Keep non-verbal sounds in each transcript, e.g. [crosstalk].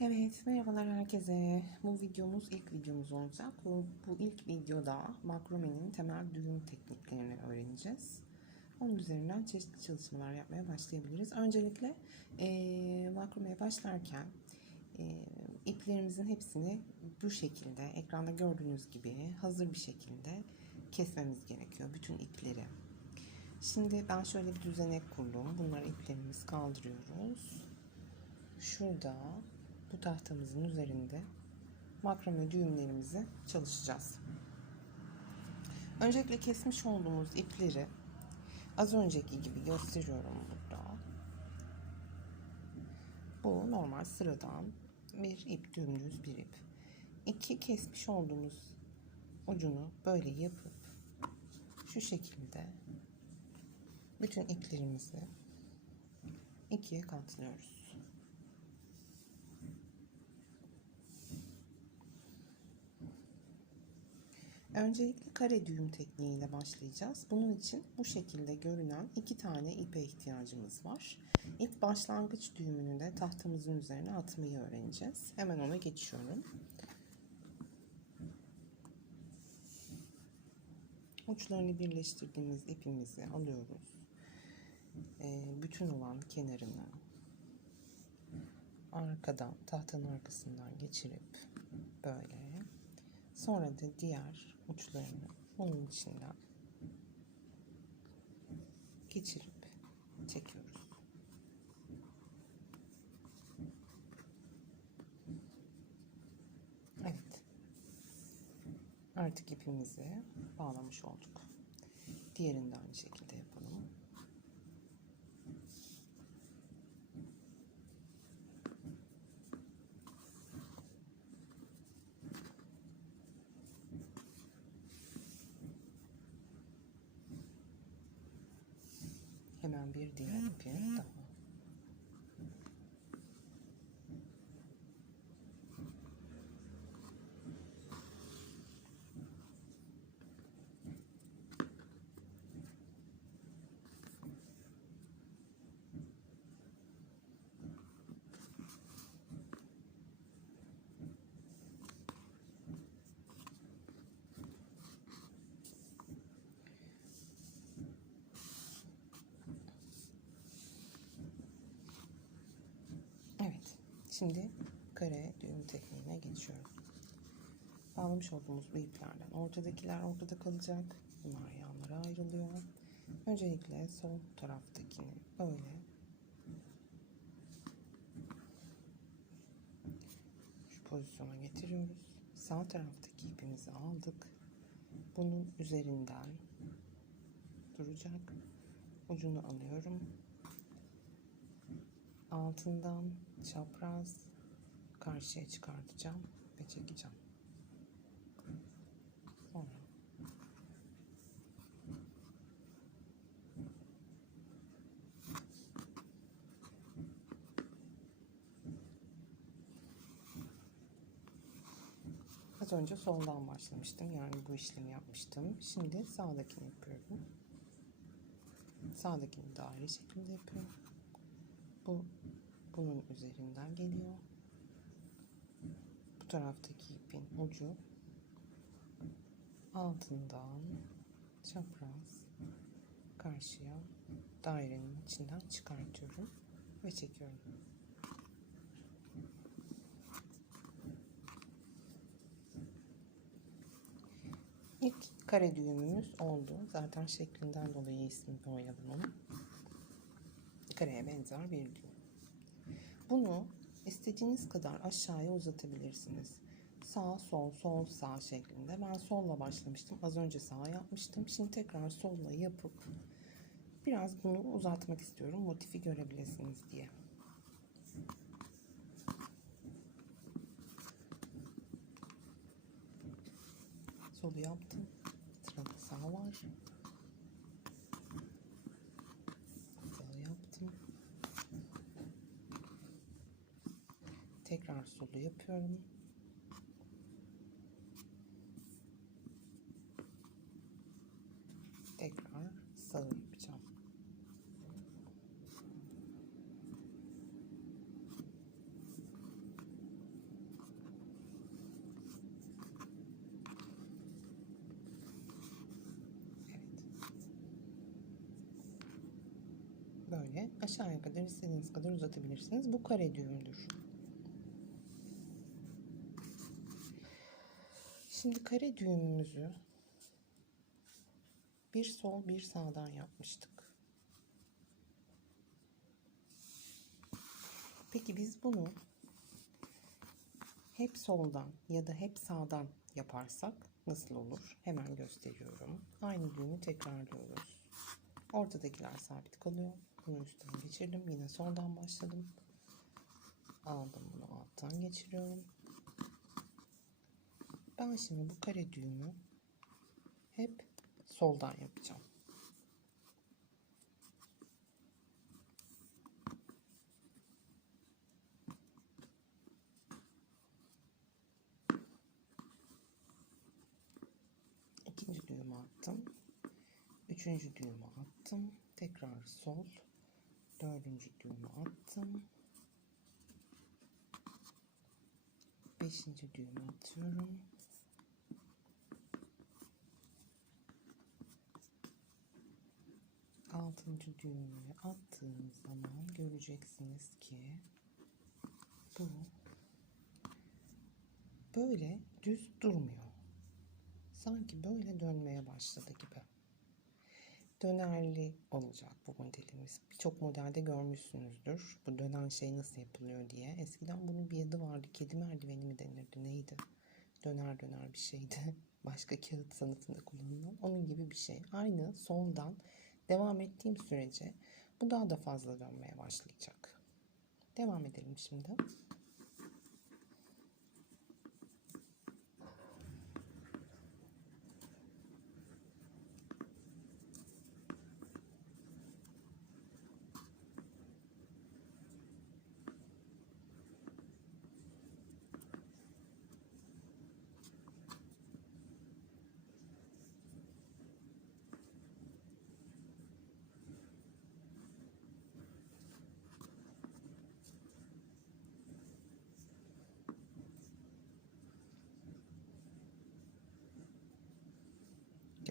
Evet, merhabalar herkese. Bu videomuz ilk videomuz olacak. Bu, bu ilk videoda makromenin temel düğüm tekniklerini öğreneceğiz. Onun üzerinden çeşitli çalışmalar yapmaya başlayabiliriz. Öncelikle eee makromeye başlarken eee, iplerimizin hepsini bu şekilde, ekranda gördüğünüz gibi hazır bir şekilde kesmemiz gerekiyor. Bütün ipleri. Şimdi ben şöyle bir düzenek kurdum. Bunları iplerimizi kaldırıyoruz. Şurada bu tahtamızın üzerinde makrame düğümlerimizi çalışacağız. Öncelikle kesmiş olduğumuz ipleri az önceki gibi gösteriyorum burada. Bu normal sıradan bir ip, dümdüz bir ip. İki kesmiş olduğumuz ucunu böyle yapıp şu şekilde bütün iplerimizi ikiye katlıyoruz. Öncelikle kare düğüm tekniğiyle başlayacağız. Bunun için bu şekilde görünen iki tane ipe ihtiyacımız var. İlk başlangıç düğümünü de tahtamızın üzerine atmayı öğreneceğiz. Hemen ona geçiyorum. Uçlarını birleştirdiğimiz ipimizi alıyoruz. Ee, bütün olan kenarını arkadan, tahtanın arkasından geçirip böyle Sonra da diğer uçlarını bunun içinden geçirip çekiyoruz. Evet. Artık ipimizi bağlamış olduk. Diğerini de aynı şekilde yapalım. Hemen bir diğer ipi daha. Evet. Şimdi kare düğüm tekniğine geçiyorum. Bağlamış olduğumuz bu iplerden ortadakiler ortada kalacak. Bunlar yanlara ayrılıyor. Öncelikle sol taraftakini böyle şu pozisyona getiriyoruz. Sağ taraftaki ipimizi aldık. Bunun üzerinden duracak. Ucunu alıyorum altından çapraz karşıya çıkartacağım ve çekeceğim. Sonra Az önce soldan başlamıştım. Yani bu işlemi yapmıştım. Şimdi sağdakini yapıyorum. Sağdakini de ayrı şekilde yapıyorum. Bu bunun üzerinden geliyor. Bu taraftaki ipin ucu altından çapraz karşıya dairenin içinden çıkartıyorum ve çekiyorum. İlk kare düğümümüz oldu. Zaten şeklinden dolayı ismini koyalım onu. Kareye benzer bir düğüm. Bunu istediğiniz kadar aşağıya uzatabilirsiniz. Sağ sol sol sağ şeklinde. Ben solla başlamıştım. Az önce sağ yapmıştım. Şimdi tekrar solla yapıp biraz bunu uzatmak istiyorum. Motifi görebilirsiniz diye. Solu yaptım. Sırada sağ var. tekrar sulu yapıyorum. Tekrar sarı yapacağım. böyle aşağıya kadar istediğiniz kadar uzatabilirsiniz. Bu kare düğümdür. Şimdi kare düğümümüzü bir sol bir sağdan yapmıştık. Peki biz bunu hep soldan ya da hep sağdan yaparsak nasıl olur? Hemen gösteriyorum. Aynı düğümü tekrarlıyoruz. Ortadakiler sabit kalıyor. Bunu üstten geçirdim. Yine soldan başladım. Aldım bunu alttan geçiriyorum. Ben şimdi bu kare düğümü hep soldan yapacağım. İkinci düğümü attım. Üçüncü düğümü attım. Tekrar sol. Dördüncü düğümü attım. Beşinci düğümü atıyorum. Altıncı düğümü attığım zaman göreceksiniz ki bu böyle düz durmuyor. Sanki böyle dönmeye başladı gibi. Dönerli olacak bu modelimiz. Birçok modelde görmüşsünüzdür. Bu dönen şey nasıl yapılıyor diye. Eskiden bunun bir adı vardı. Kedi merdiveni mi denirdi neydi? Döner döner bir şeydi. [laughs] Başka kağıt sanatında kullanılan. Onun gibi bir şey. Aynı soldan devam ettiğim sürece bu daha da fazla dönmeye başlayacak. Devam edelim şimdi.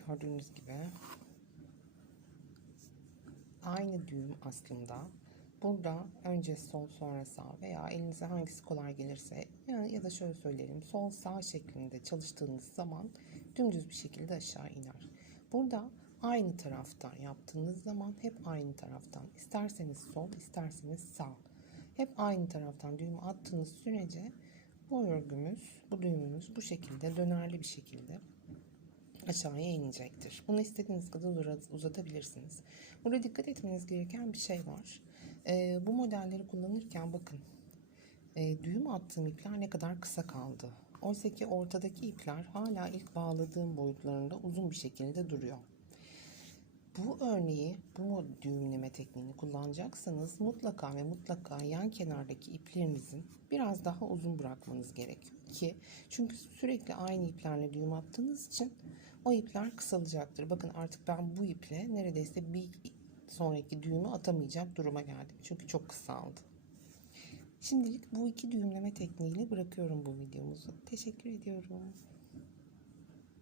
Gördüğünüz gibi aynı düğüm aslında. Burada önce sol sonra sağ veya elinize hangisi kolay gelirse ya, ya da şöyle söyleyelim sol sağ şeklinde çalıştığınız zaman dümdüz bir şekilde aşağı iner. Burada aynı taraftan yaptığınız zaman hep aynı taraftan isterseniz sol isterseniz sağ hep aynı taraftan düğümü attığınız sürece bu örgümüz bu düğümümüz bu şekilde dönerli bir şekilde aşağıya inecektir. Bunu istediğiniz kadar uzatabilirsiniz. Burada dikkat etmeniz gereken bir şey var. Ee, bu modelleri kullanırken bakın e, düğüm attığım ipler ne kadar kısa kaldı. Oysa ki ortadaki ipler hala ilk bağladığım boyutlarında uzun bir şekilde duruyor. Bu örneği, bu düğümleme tekniğini kullanacaksanız mutlaka ve mutlaka yan kenardaki iplerinizin biraz daha uzun bırakmanız gerekiyor ki çünkü sürekli aynı iplerle düğüm attığınız için o ipler kısalacaktır. Bakın artık ben bu iple neredeyse bir sonraki düğümü atamayacak duruma geldim. Çünkü çok kısaldı. Şimdilik bu iki düğümleme tekniğiyle bırakıyorum bu videomuzu. Teşekkür ediyorum.